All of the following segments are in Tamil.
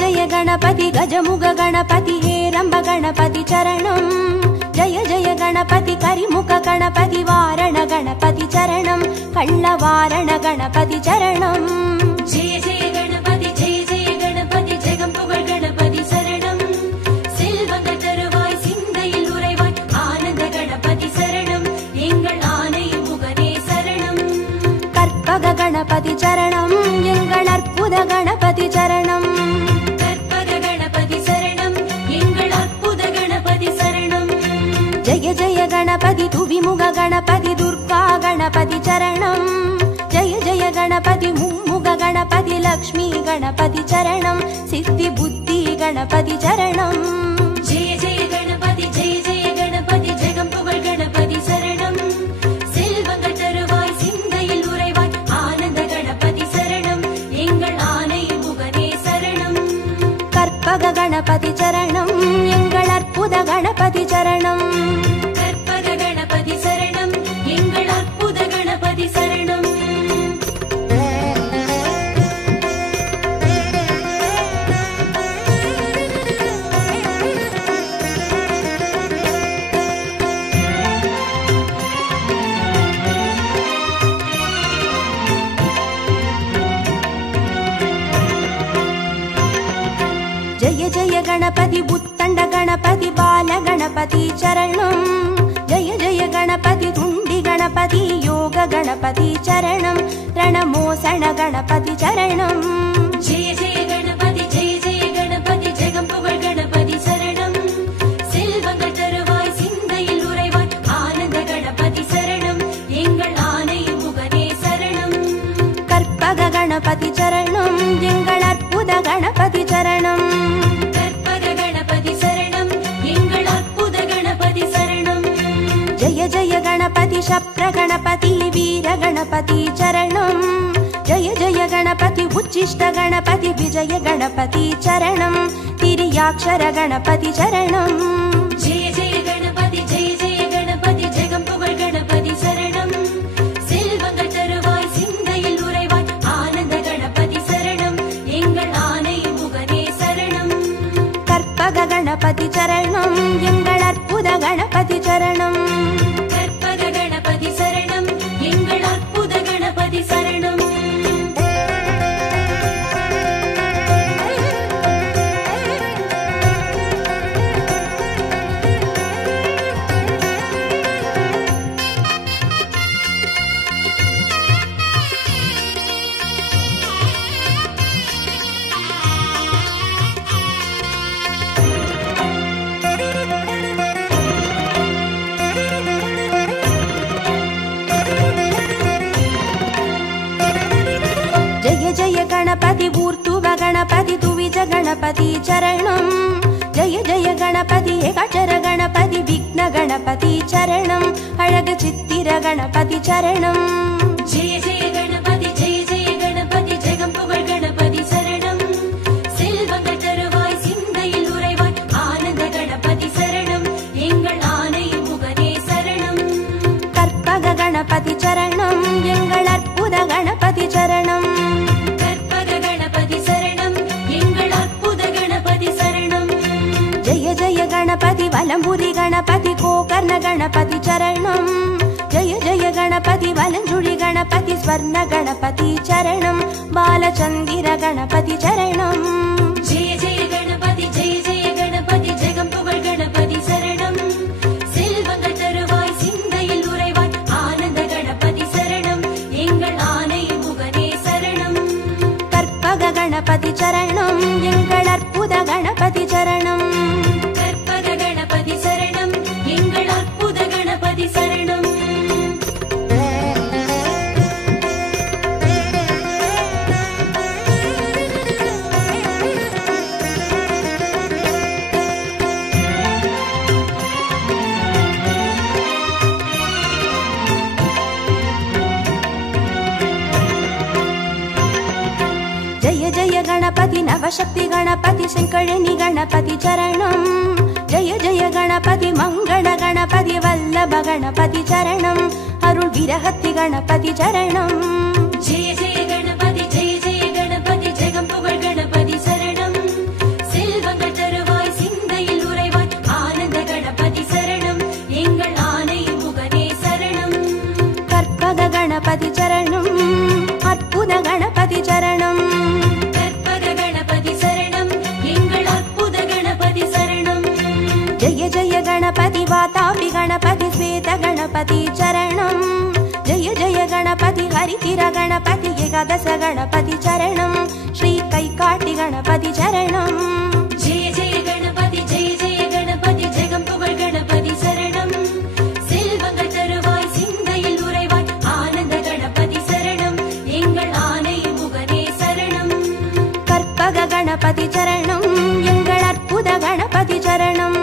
जय गणपति गजमुग गणपति हेरंब गणपति चरणं जय जय गणपति करिमुख गणपति वारण गणपति चरणं कल्लवारण गणपति चरणं जय जय गणपति जगम्पुगळ गणपति शरणं செல்வங்கள் தருவாய் சிந்தையில் உறைவாய் ஆனந்த கணபதி சரணம் எங்கள் ஆணையும் முகனே சரணம் கற்பக கணபதி சரணம் எங்கள் அற்புத கணபதி சரணம் கற்பக கணபதி சரணம் எங்கள் அற்புத கணபதி சரணம் जय जय गणपति तुविमुग गणपति दुर्गा गणपति चरणं जय जय गणपति मुम्मुग गणपति लक्ष्मी गणपति चरणं सिद्धि बुद्धि गणपति चरणं जय जय गणपति जगम्पुगळ गणपति शरणं செல்வங்கள் தருவாய் சிந்தையில் உறைவாய் ஆனந்த கணபதி சரணம் எங்கள் ஆணையும் முகனே சரணம் கற்பக गणपति चरणं எங்கள் அற்புத गणपति चरणं கற்பக கணபதி சரணம் எங்கள் அற்புத கணபதி சரணம் जय जय गणपति बुत्तंड गणपति बाल गणपति चरणं जय जय गणपति तुंडी गणपति योग गणपति चरणं रणमोसण गणपति चरणं जय जय गणपति जगम्पुगळ गणपति शरणं செல்வங்கள் தருவாய் சிந்தையில் உறைவாய் ஆனந்த கணபதி சரணம் எங்கள் ஆணையும் முகனே சரணம் கற்பக गणपति चरणं எங்கள் அற்புத गणपति चरणं கற்பக கணபதி சரணம் எங்கள் அற்புத கணபதி சரணம் जय जय गणपति शप्र गणपति वीर गणपति चरणं जय जय गणपति उच्चिष्ट गणपति विजय गणपति चरणं तिर्याक्षर गणपति चरणं जय जय गणपति जगम्पुगळ गणपति शरणं செல்வங்கள் தருவாய் சிந்தையில் உறைவாய் ஆனந்த கணபதி சரணம் எங்கள் ஆணையும் முகனே சரணம் கற்பக गणपति चरणं எங்கள் அற்புத गणपति चरणं கற்பக கணபதி சரணம் எங்கள் அற்புத கணபதி சரணம் जय जय गणपति ऊर्ध्व गणपति तुविज गणपति चरणं जय जय गणपति एकाक्षर गणपति विघ्न गणपति चरणं अळग चित्तिर गणपति चरणं जय जय गणपति जगम्पुगळ गणपति शरणं செல்வங்கள் தருவாய் சிந்தையில் உறைவாய் ஆனந்த கணபதி சரணம் எங்கள் ஆணையும் முகனே சரணம் கற்பக गणपति चरणं எங்கள் அற்புத गणपति चरणं கற்பக கணபதி சரணம் எங்கள் அற்புத கணபதி சரணம் जय जय गणपति वलंबुरी गणपति गोकर्ण गणपति चरणं जय जय गणपति वलंजुळि गणपति स्वर्ण गणपति चरणं बालचंदिर गणपति चरणं जय जय गणपति जगम्पुगळ गणपति शरणं செல்வங்கள் தருவாய் சிந்தையில் உறைவாய் ஆனந்த கணபதி சரணம் எங்கள் ஆணையும் முகனே சரணம் கற்பக गणपति चरणं எங்கள் அற்புத गणपति चरणं கற்பக கணபதி சரணம் எங்கள் அற்புத கணபதி சரணம் जय जय गणपति नवशक्ति गणपति शंकरनि गणपति चरणं जय जय गणपति मंगल गणपति वल्लभ गणपति चरणं अरुள் विरहति गणपति चरणं जय जय गणपति जगम्पुगळ गणपति शरणं गणपति चरणं जय जय गणपति हरितिर गणपति एकादश गणपति चरणं श्री कैकाटि गणपति चरणं जय जय गणपति जगं पुगழ் गणपति शरणं செல்வங்கள் தருவாய் சிந்தையில் உறைவாய் ஆனந்த கணபதி சரணம் எங்கள் ஆனை முகனே சரணம் கற்பக गणपति चरणं எங்கள் அற்புத गणपति चरणं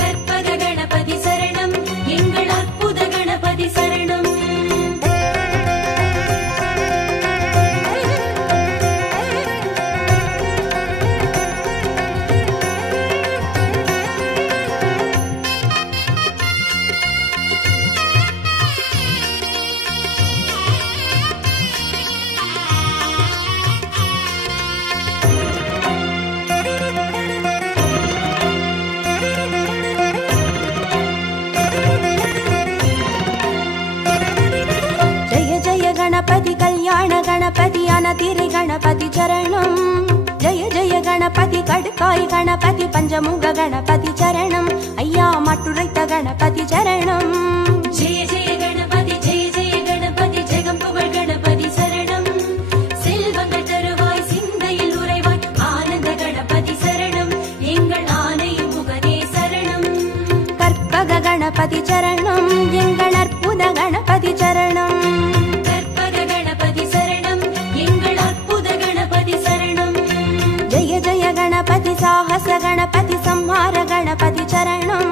கற்பக கணபதி சரணம் எங்கள் அற்புத கணபதி சரணம் गणपति कल्याण गणपति अनतिरि गणपति चरणं जय जय गणपति कड़काई गणपति पंचमुग गणपति चरणं अय्या मट्टुरैत गणपति चरणं जय जय गणपति जगं पुगழ் गणपति शरणं செல்வங்கள் தருவாய் சிந்தையில் உறைவாய் ஆனந்த கணபதி சரணம் எங்கள் ஆனை முகனே சரணம் கற்பக गणपति चरणं எங்கள் அற்புத गणपति चरणं गणपति साहस गणपति संहार गणपति चरणं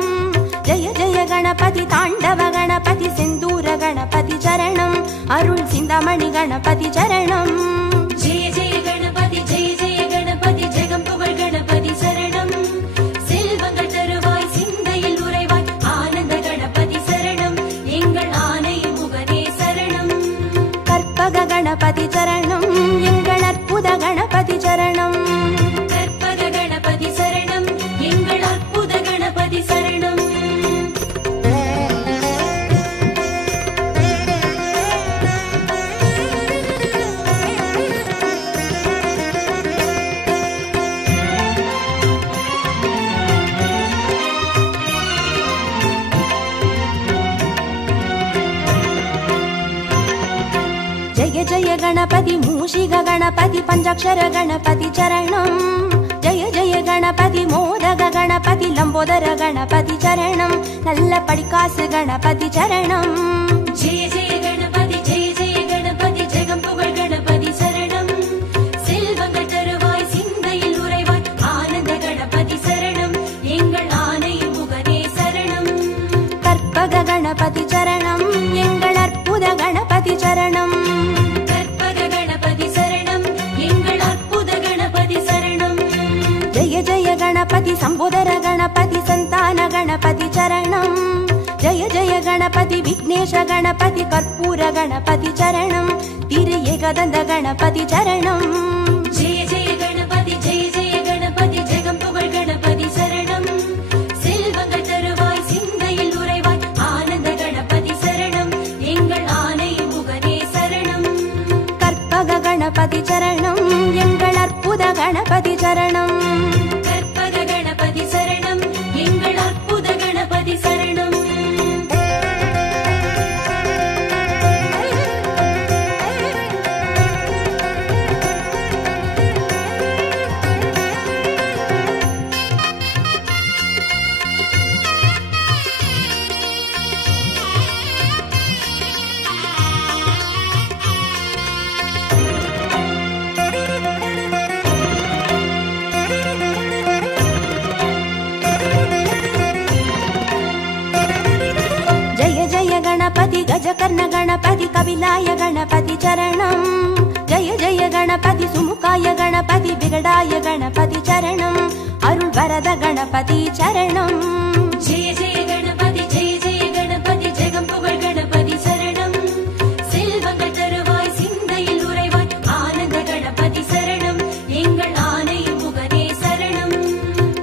जय जय गणपति तांडव गणपति सिंदूर गणपति चरणं अरुள் சிந்தாமணி गणपति चरणं जय जय गणपति जगं पुगழ் गणपति शरणं செல்வங்கள் தருவாய் சிந்தையில் உறைவாய் ஆனந்த கணபதி சரணம் எங்கள் ஆனை முகனே சரணம் கற்பக गणपति चरणं எங்கள் அற்புத गणपति चरणं जय जय गणपति मूषिक गणपति पंचाक्षर गणपति चरणं जय जय गणपति मोदक गणपति लंबोदर गणपति चरणं नल्ल पडिकासु गणपति चरणं जय जय गणपति जगं पुगழ் गणपति शरणं செல்வங்கள் தருவாய் சிந்தையில் உறைவாய் ஆனந்த கணபதி சரணம் எங்கள் ஆனை முகனே சரணம் கற்பக गणपति चरणं எங்கள் அற்புத गणपति चरणं जय जय गणपति संबोधर गणपति संतान गणपति चरणं जय जय गणपति विघ्नेश गणपति कर्पूर गणपति चरणं तिरु एकदंत गणपति चरणं जय जय गणपति जगं पुगழ் गणपति शरणं செல்வங்கள் தருவாய் சிந்தையில் உறைவாய் ஆனந்த கணபதி சரணம் எங்கள் ஆனை முகனே சரணம் கற்பக गणपति चरणं எங்கள் அற்புத गणपति चरणं கற்பக கணபதி சரணம் எங்கள் அற்புத கணபதி சரணம் गणपति गजकर्ण गणपति कपिलाय गणपति चरणं जय जय गणपति सुमुखाय गणपति विगडाय गणपति चरणं अरुள் वरद गणपति चरणं जय जय गणपति जगं पुगழ் गणपति शरणं செல்வங்கள் தருவாய் சிந்தையில் உறைவாய் ஆனந்த கணபதி சரணம் எங்கள் ஆனை முகனே சரணம்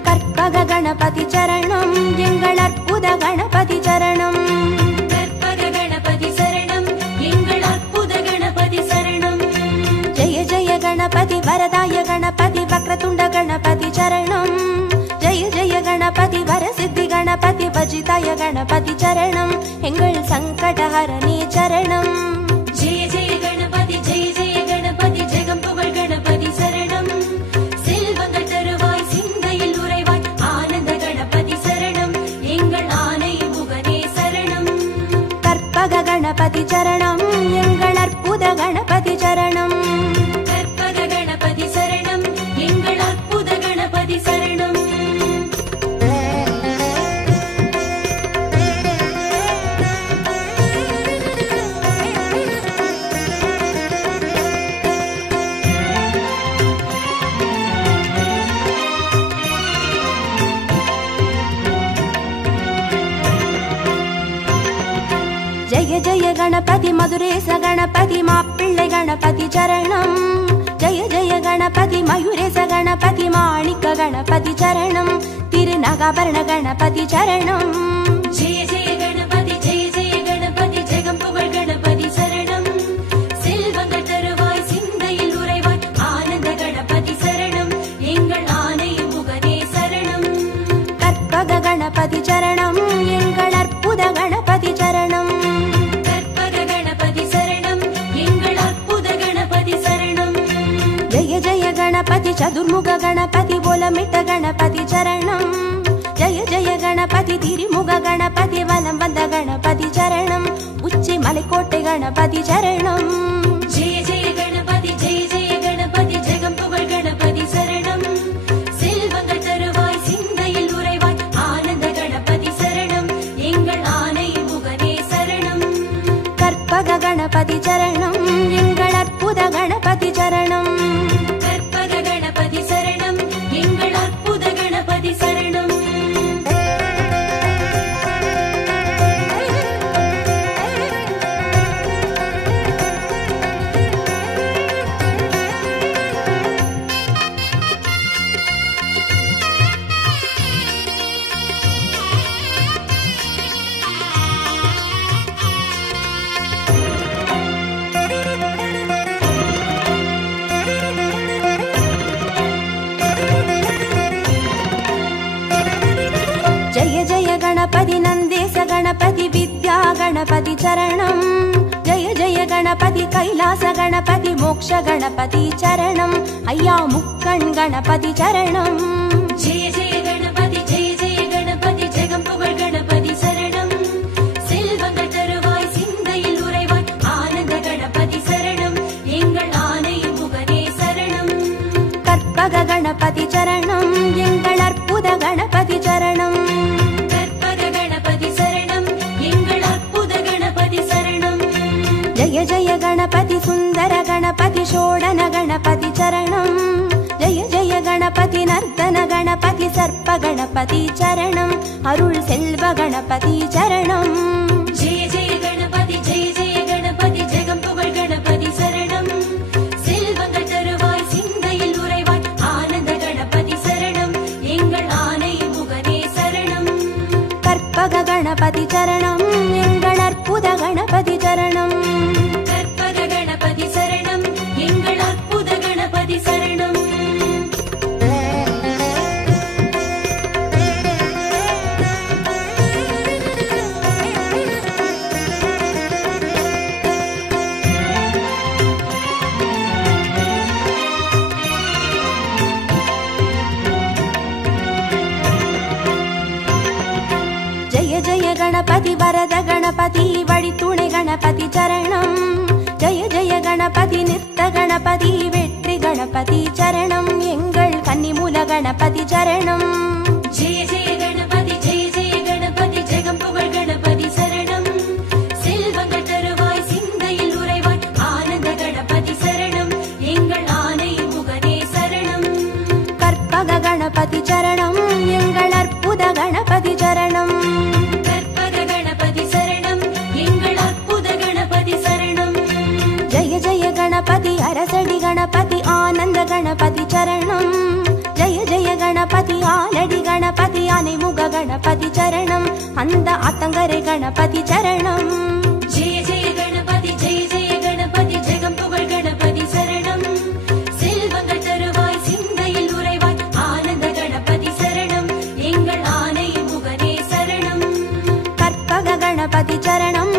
கற்பக गणपति चरणं எங்கள் அற்புத गणपति चरणं गणपति वरदाय गणपति वक्रतुंड गणपति चरणं जय जय गणपति वरसिद्धि गणपति वजिताय गणपति चरणं एंगल சங்கடஹரணே சரணம். ஜெய ஜெய கணபதி ஜெய ஜெய கணபதி ஜெகம் புகழ் கணபதி சரணம். செல்வங்கள் தருவாய் சிந்தையில் உறைவாய் ஆனந்த கணபதி சரணம். எங்கள் ஆனை முகனே சரணம். கற்பக கணபதி சரணம். எங்கள் அற்புத கணபதி சரணம். கற்பக கணபதி சரணம். எங்கள் அற்புத கணபதி சரணம். ஜெய ஜெய கணபதி மதுரேச கணபதி மாப்பிள்ளை கணபதி சரணம். ஜெய ஜெய கணபதி மயூரேச கணபதி மாணிக்க கணபதி சரணம். திருநகாபரண கணபதி சரணம். ஜெய ஜெய கணபதி ஜெய ஜெய கணபதி ஜெகம் புகழ் கணபதி சரணம். செல்வங்கள் தருவாய் சிந்தையில் உறைவாய் ஆனந்த கணபதி சரணம். எங்கள் ஆனை முகனே சரணம். கற்பக கணபதி சரணம். எங்கள் அற்புத கணபதி சரணம். கற்பக கணபதி சரணம். எங்கள் அற்புத கணபதி சரணம். ஜெய ஜெய கணபதி சதுர்முக கணபதி ஓலமிட்ட கணபதி சரணம். ஜெய ஜெய கணபதி திரிமுக கணபதி வலம் வந்த கணபதி சரணம். உச்சி மலைக்கோட்டை கணபதி சரணம். ஜெய ஜெய கணபதி ஜெய ஜெய கணபதி ஜெகம் புகழ் கணபதி சரணம். செல்வங்கள் தருவாய் சிந்தையில் உறைவாய் ஆனந்த கணபதி சரணம். எங்கள் ஆனை முகனே சரணம். கற்பக கணபதி சரணம். எங்கள் அற்புத கணபதி சரணம். கற்பக கணபதி சரணம். எங்கள் அற்புத கணபதி சரணம். ஜெய ஜெய கணபதி நந்தேச கணபதி வித்யா கணபதி சரணம். ஜெய ஜெய கணபதி கைலாச கணபதி மோக்ஷ கணபதி சரணம். ஐயா முக்கண் கணபதி சரணம். ஜெய ஜெய கணபதி ஜெய ஜெய கணபதி ஜெகம் புகழ் கணபதி சரணம். செல்வங்கள் தருவாய் சிந்தையில் உறைவாய் ஆனந்த கணபதி சரணம். எங்கள் ஆனை முகனே சரணம். கற்பக கணபதி சரணம். எங்கள் அற்புத கணபதி சரணம். கற்பக கணபதி சரணம். எங்கள் அற்புத கணபதி சரணம். ஜெய ஜெய கணபதி சுந்தர கணபதி ஷோடன கணபதி சரணம். ஜெய ஜெய கணபதி நர்த்தன கணபதி சர்ப்ப கணபதி சரணம். அருள் செல்வ கணபதி சரணம். ஜெய ஜெய கணபதி ஜெய ஜெய கணபதி ஜெகம் புகழ் கணபதி சரணம். செல்வங்கள் தருவாய் சிந்தையில் உறைவாய் ஆனந்த கணபதி சரணம். எங்கள் ஆனை முகனே சரணம். கற்பக கணபதி சரணம். எங்கள் அற்புத கணபதி சரணம். கற்பக கணபதி சரணம். எங்கள் அற்புத கணபதி சரணம். ஜெய ஜெய கணபதி வரத கணபதி வழித்துணை கணபதி சரணம். ஜெய ஜெய கணபதி நிறுத்த கணபதி வெற்றி கணபதி சரணம். எங்கள் கன்னிமூல கணபதி சரணம். ஜெய ஜெய கணபதி ஜெய ஜெய கணபதி ஜெகம் புகழ் கணபதி சரணம். செல்வங்கள் தருவாய் சிந்தையில் உறைவாய் ஆனந்த கணபதி சரணம். எங்கள் ஆனை முகனே சரணம். கற்பக கணபதி சரணம். எங்கள் அற்புத கணபதி சரணம். கற்பக கணபதி சரணம். எங்கள் அற்புத கணபதி சரணம். ஜெய ஜெய கணபதி அரசடி கணபதி ஆனந்த கணபதி சரணம். ஜெய ஜெய கணபதி ஆலடி கணபதி அனைமுக கணபதி சரணம். அந்த ஆத்தங்கரை கணபதி சரணம். ஜெய ஜெய கணபதி ஜெய ஜெய கணபதி ஜெகம் புகழ் கணபதி சரணம். செல்வங்கள் தருவாய் சிந்தையில் உறைவாய் ஆனந்த கணபதி சரணம். எங்கள் ஆனை முகனே சரணம். கற்பக கணபதி சரணம்.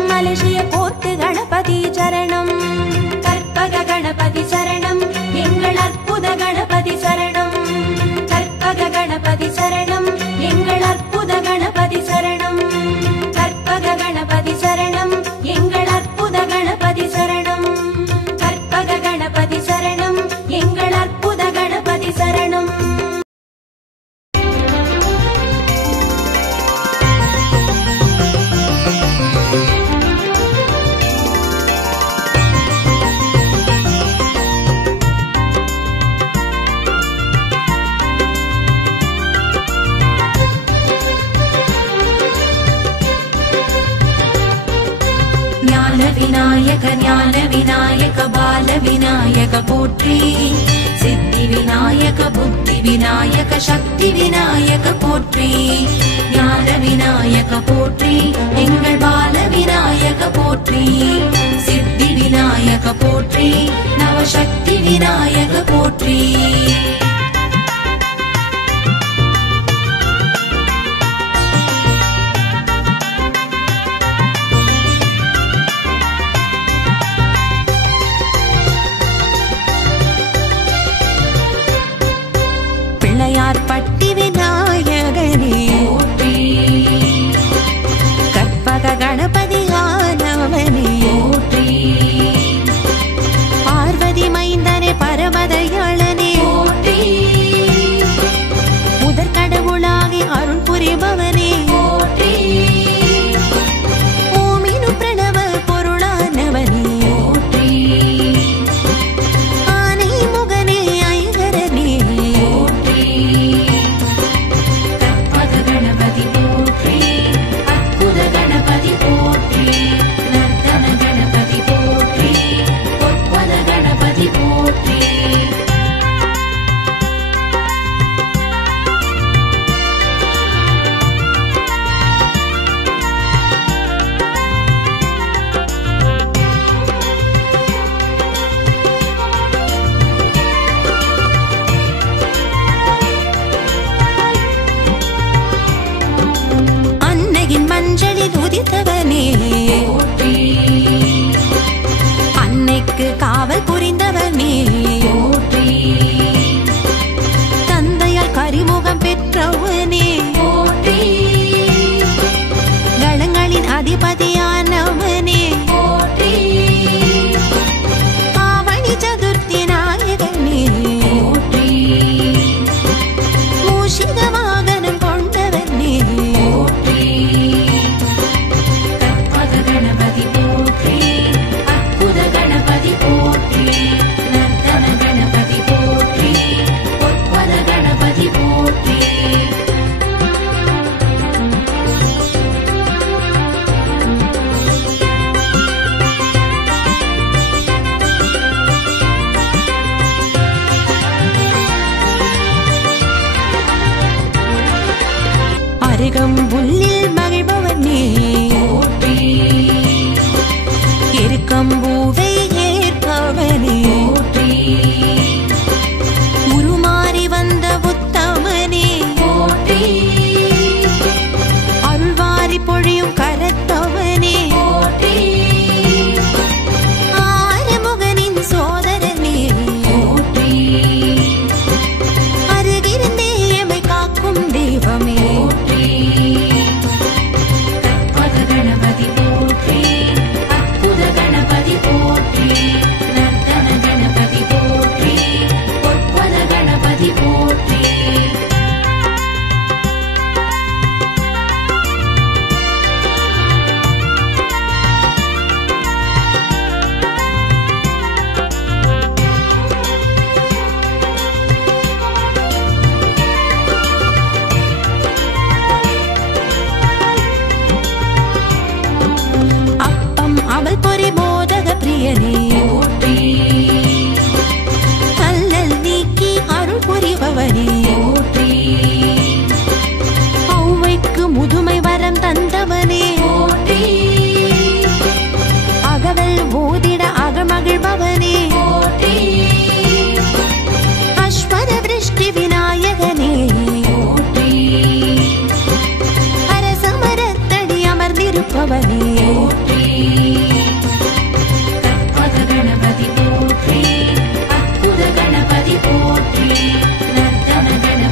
விநாயக ஞான விநாயக பால விநாயக போற்றி. சித்தி விநாயக புத்தி விநாயக சக்தி விநாயக போற்றி. ஞான விநாயக போற்றி, எங்கள் பால விநாயக போற்றி. சித்தி விநாயக போற்றி, நவசக்தி விநாயக போற்றி. பிள்ளையார் பட்டி விநாயகனே போற்றி. கற்பக கணபதி ஆனவனே போற்றி. பார்வதி மைந்தனே பரமதயாளனே போற்றி. முதற்கடவுளாகி அருள் புரிபவனே போற்றி. ஓமினு பிரணவ பொருளானவனே போற்றி. ஆனை முகனே ஐங்கரனே போற்றி. கற்பக கணபதி போற்றி. அற்புத கணபதி போற்றி. நர்த்தன கணபதி போற்றி. பொற்பத கணபதி போற்றி. அன்னையின் மஞ்சளில் உதித்தவனே போற்றி. அன்னைக்கு காவல் புரிந்தவனே போற்றி. தந்தையால் கரிமுகம் பெற்றவனே போற்றி. களங்களின் அதிபதியானவனே போற்றி. ஆவணி சதுர்த்தி நாயகனே போற்றி. மூஷிக வாகனம் கொண்டவனே போற்றி. கற்பக கணபதி போற்றி. அற்புத கணபதி போற்றி. நர்த்தன கணபதி போற்றி. பொற்பத கணபதி போற்றி. அருகம்புல்லில் மகிழ்பவனே போற்றி. எருக்கம்பூவை ஏற்பவனே போற்றி. உருமாறி வந்த உத்தமனே போற்றி. அருள்வாரி பொழியும் கரத்தவனே போற்றி. ஆறுமுகனின் சோதரனே போற்றி. அருகிருந்தே எமை காக்கும் தெய்வமே போற்றி. கற்பக கணபதி போற்றி. அற்புத கணபதி போற்றி. நர்த்தன கணபதி போற்றி. பொற்பத கணபதி போற்றி. அப்பம் அவள் பொறி மோதக பிரியனே போற்றி. அல்லல் நீக்கி அருள் புரிபவனே போற்றி. ஔவைக்கு முதுமை வரம் தந்தவனே போற்றி. அகவல் ஓதிட அகமகிழ்பவனே போற்றி. அஸ்வர விருஷ்டி விநாயகனே போற்றி. அரசமரத்தடி அமர்ந்திருப்பவனே போற்றி. கற்பக கணபதி போற்றி. அற்புத கணபதி போற்றி. நர்த்தன கணபதி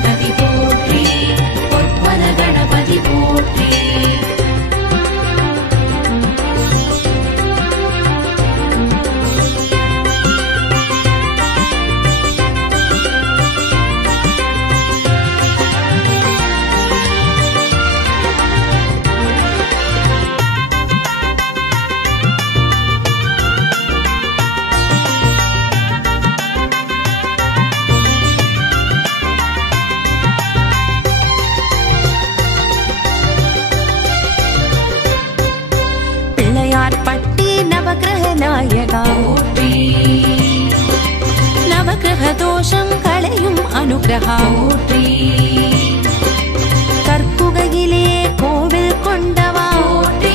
தோஷம் களையும் அனுகிரகா போற்றி. கற்புகையிலே கோவில் கொண்டவா போற்றி.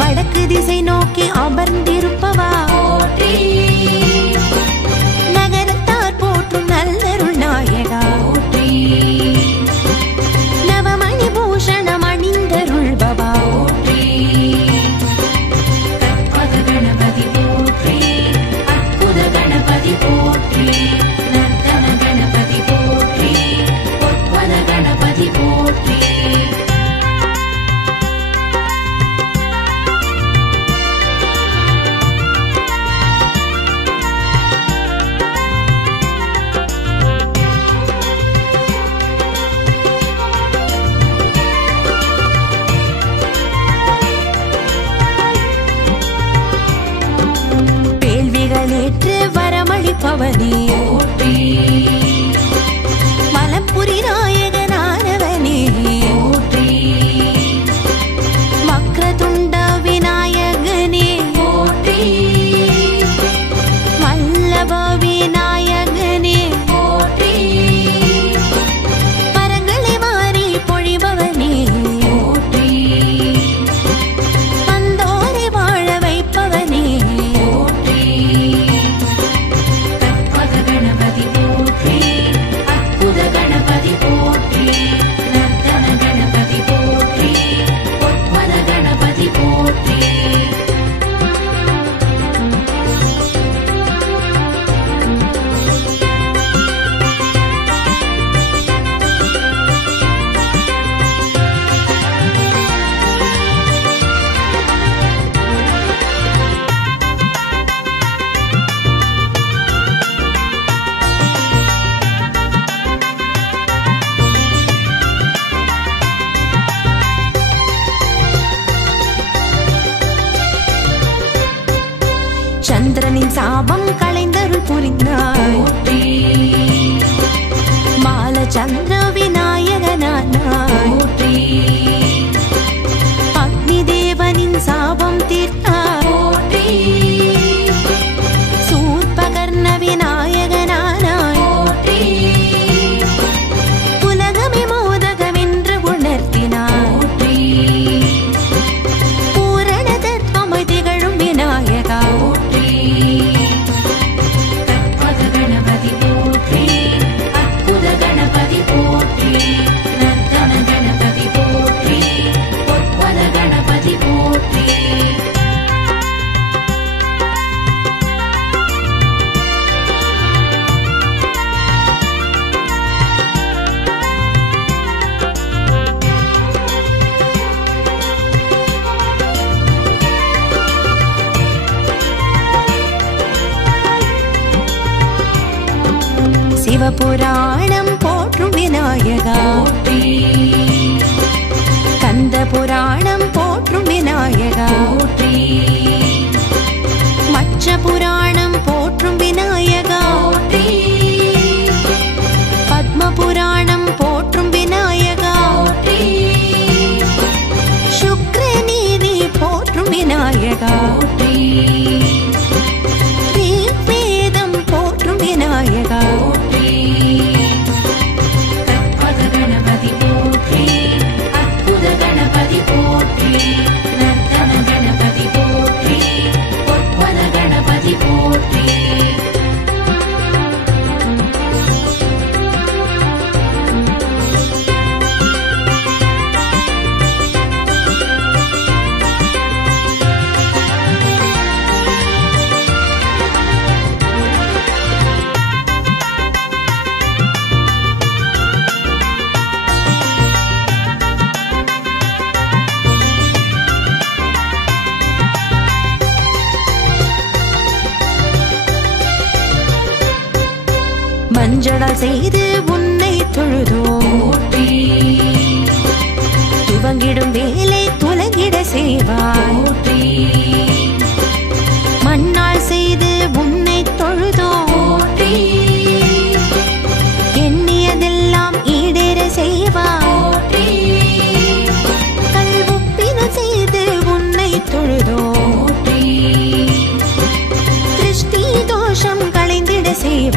வடக்கு திசை நோக்கி அமர்ந்திருப்பவா போற்றி. நகரத்தார் போற்றும் நல்லருள் நாயகா போற்றி. நவமணி பூஷணம் அணிந்தருள்பவா போற்றி. கற்பக கணபதி போற்றி. அற்புத கணபதி போற்றி. நர்த்தன கணபதி போற்றி. பொற்பத கணபதி போற்றி. வேள்விகளேற்று வரமளிப்பவனே போற்றி. மலம்புரி நாயகனானவனே போற்றி. வக்ரதுண்ட விநாயகனே போற்றி. வல்லப விநாயகனே போற்றி. வரங்களை வாரி பொழிபவனே போற்றி. வந்தோரை வாழ வைப்பவனே போற்றி. கற்பக கணபதி போற்றி. அற்புத கணபதி போற்றி. நர்த்தன கணபதி போற்றி. பொற்பத கணபதி போற்றி. சந்திரனின் சாபம் களைந்தருள் புரிந்தாய் போற்றி. மாலச்சந்திர விநாயகனானாய் போற்றி. அக்னி தேவனின் சாபம் தீர்த்தாய் போற்றி. சூர்பகர்ண விநாயகனானாய் போற்றி. உலகமே மோதகமென்று உணர்த்தினாய் போற்றி. பூரண தத்துவமாய் திகழும் விநாயகா போற்றி. கற்பக கணபதி போற்றி. அற்புத கணபதி போற்றி. நர்த்தன கணபதி போற்றி. பொற்பத கணபதி போற்றி. சிவபுராணம் போற்றும் விநாயகா போற்றி. கந்த புராணம் போற்றும் விநாயகா போற்றி. மச்ச புராணம் போற்றும் விநாயகா போற்றி. பத்ம புராணம் போற்றும் விநாயகா போற்றி. சுக்ரநீதி போற்றும் விநாயகா போற்றி. ரிக்வேதம் போற்றும் விநாயகா போற்றி. கற்பக கணபதி போற்றி. அற்புத கணபதி போற்றி. நர்த்தன கணபதி போற்றி. பொற்பத கணபதி போற்றி. மஞ்சளால் செய்து உன்னை தொழுதோம் போற்றி. துவங்கிடும் வேலை துலங்கிட செய்வாய் போற்றி. மண்ணால் செய்து உன்னை தொழுதோம் போற்றி. எண்ணியதெல்லாம் ஈடேற செய்வாய் போற்றி. கல்வுப்பின செய்து உன்னை தொழுதோம் போற்றி. திருஷ்டி தோஷம் களைந்திட செய்வாய்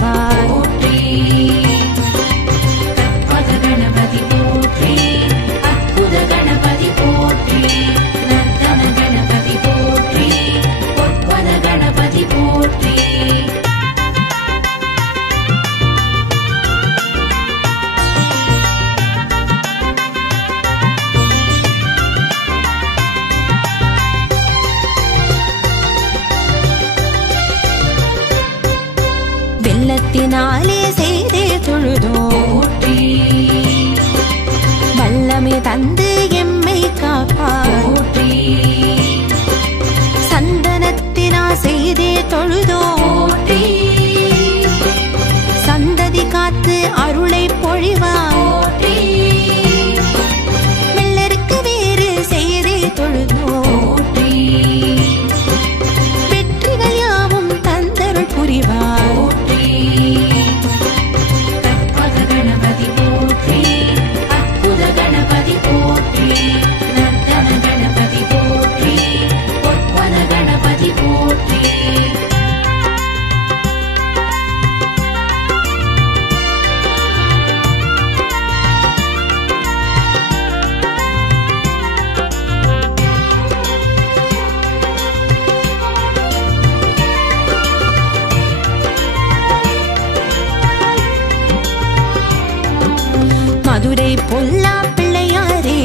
மதுரை பொல்லா பிள்ளையாரே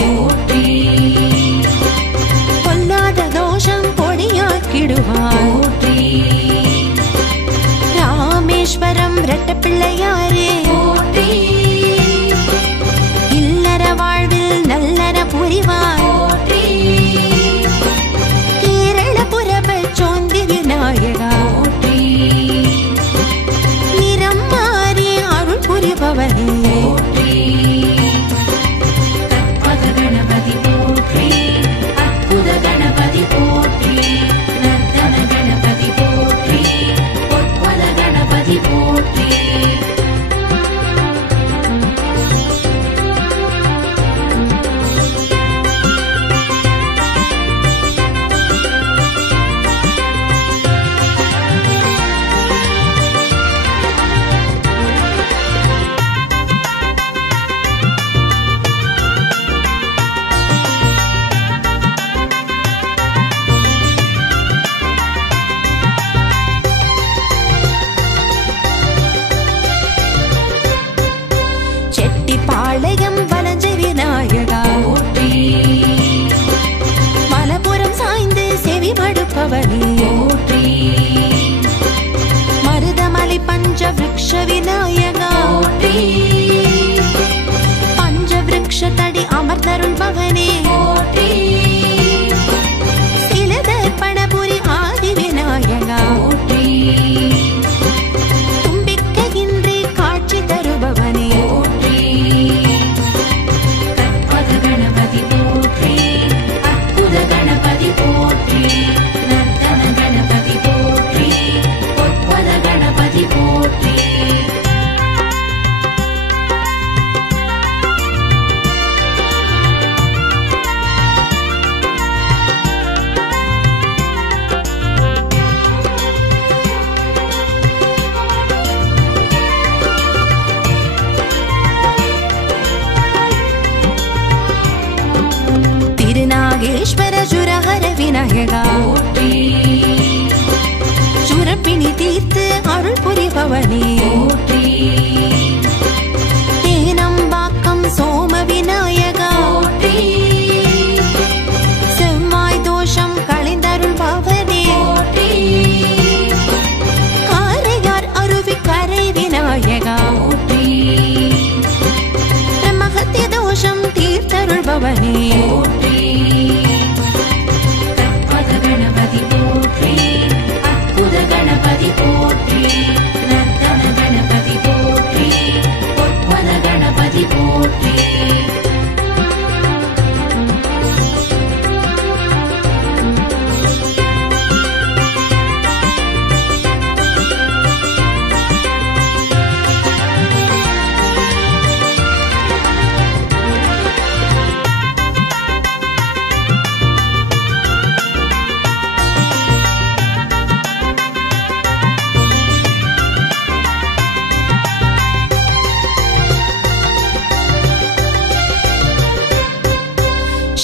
போற்றி பொல்லாத தோஷம் பொடியாக்கிடுவார் போற்றி ராமேஸ்வரம் ரெட்ட பிள்ளையாரே போற்றி இல்லற வாழ்வில் நல்லற புரிவார் போற்றி கேரள புரப சோந்தி விநாயகா போற்றி நிறம் மாறி அருள் புரிபவனே போற்றி கற்பக கணபதி போற்றி அற்புத கணபதி போற்றி நர்த்தன கணபதி போற்றி பொற்பத கணபதி போற்றி செட்டிப்பாளையம் வலஞ்சை விநாயகா போற்றி மலபுரம் சாய்ந்து செவி மடுப்பவனே போற்றி மருதமலை பஞ்ச விருக்ஷ விநாயகா போற்றி பஞ்ச விருக்ஷ தடி அமர்ந்தருள்பவனே போற்றி சிலதர்ப்பணபுரி ஆதி விநாயகா போற்றி தும்பிக்கையின்றி காட்சி தருபவனே போற்றி கற்பக கணபதி போற்றி அற்புத கணபதி போற்றி நர்த்தன கணபதி போற்றி பொற்பத கணபதி போற்றி திருநாகேஸ்வர சுரஹர விநாயகா போற்றி சுரப்பிணி தீர்த்து அருள் புரிபவனே போற்றி தேனம்பாக்கம் சோம விநாயகா போற்றி செவ்வாய் தோஷம் களைந்தருள்பவனே போற்றி காரையார் அருவி கரை விநாயகா போற்றி பிரம்மஹத்தி தோஷம் தீர்த்தருள்பவனே போற்றி கற்பக கணபதி போற்றி அற்புத கணபதி போற்றி நர்த்தன கணபதி போற்றி பொற்பத கணபதி போற்றி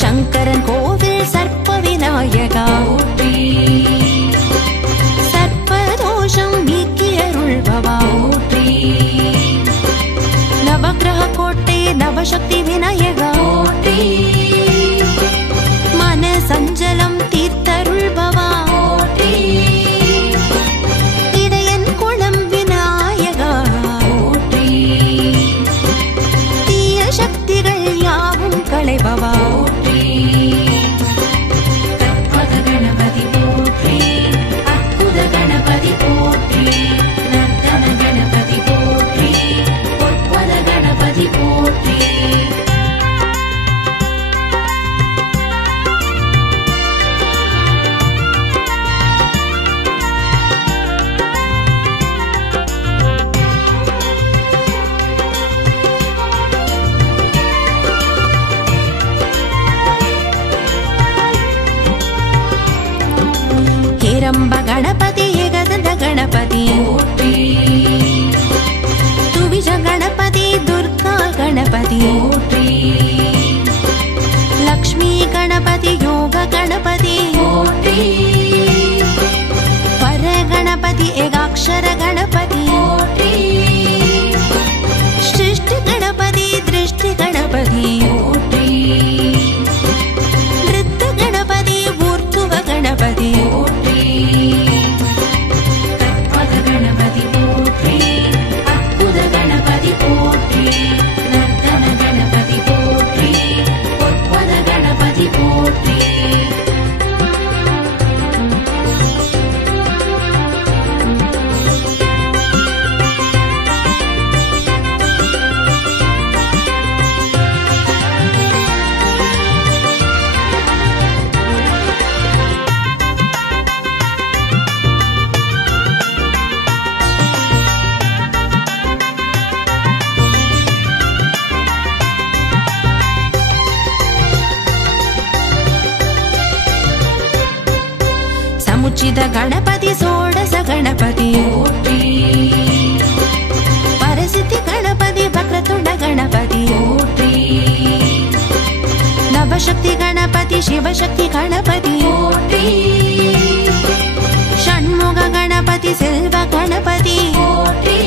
சங்கரன் கோவில் சர்ப்ப விநாயகா போற்றி சர்ப்பதோஷம் நீக்கி அருள்பவா போற்றி நவக்கிரக கோட்டை நவசக்தி விநாயகா போற்றி மன சஞ்சலம் தீர்த்தருள்பவா போற்றி இடையன் குளம் விநாயகா போற்றி தீய சக்திகள் யாவும் களைபவா போற்றி கற்பக கணபதி போற்றி அற்புத கணபதி போற்றி நர்த்தன கணபதி போற்றி பொற்பத கணபதி போற்றி ಹೇರಂಬ ಗಣಪತಿ ಏಕದಂತ ಗಣಪತಿ போற்றி ತುವಿಜ ಗಣಪತಿ ದುರ್ಗಾ ಗಣಪತಿ போற்றி ಲಕ್ಷ್ಮೀ ಗಣಪತಿ ಯೋಗ ಗಣಪತಿ போற்றி ಪರ ಗಣಪತಿ ಏಕಾಕ್ಷರ ಗಣಪತಿ போற்றி ಸೃಷ್ಟಿ ಗಣಪತಿ ದೃಷ್ಟಿ षोडशिद गणपति षोडश गणपति போற்றி परसिद्धि गणपति वक्रतुंड गणपति போற்றி नवशक्ति गणपति शिवशक्ति गणपति போற்றி षण्मुख गणपति सेल्व गणपति போற்றி